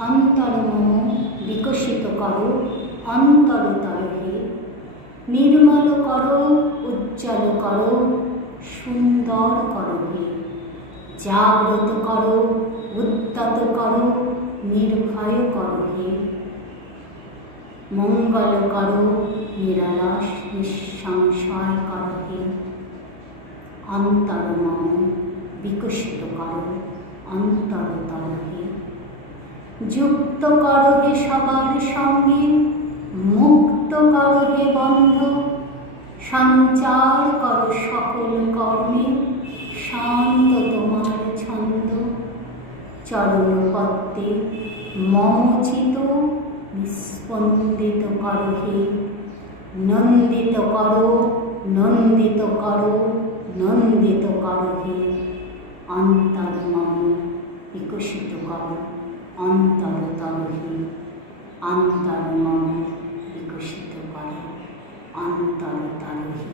অন্তর মম বিকশিত করো অন্তরতর হে। নির্মল করো, উজ্জ্বল করো, সুন্দর করো হে। জাগ্রত করো, উদ্যত করো, নির্ভয় করো হে। মঙ্গল করো, নিরালস নিঃসংশয় করো হে। অন্তর মম বিকশিত করো অন্তরতর হে। যুক্ত করো হে সবার সঙ্গে, মুক্ত করো হে বন্ধ। সঞ্চার করো সকল কর্মে, শান্ত তোমার ছন্দ। চরণপদ্মে মম চিত নিস্পন্দিত করো হে। নন্দিত করো, নন্দিত করো, নন্দিত করো হে। অন্তর মম বিকশিত করো অন্তরতর হে। অন্তর মম বিকশিত করো অন্তরতর হে।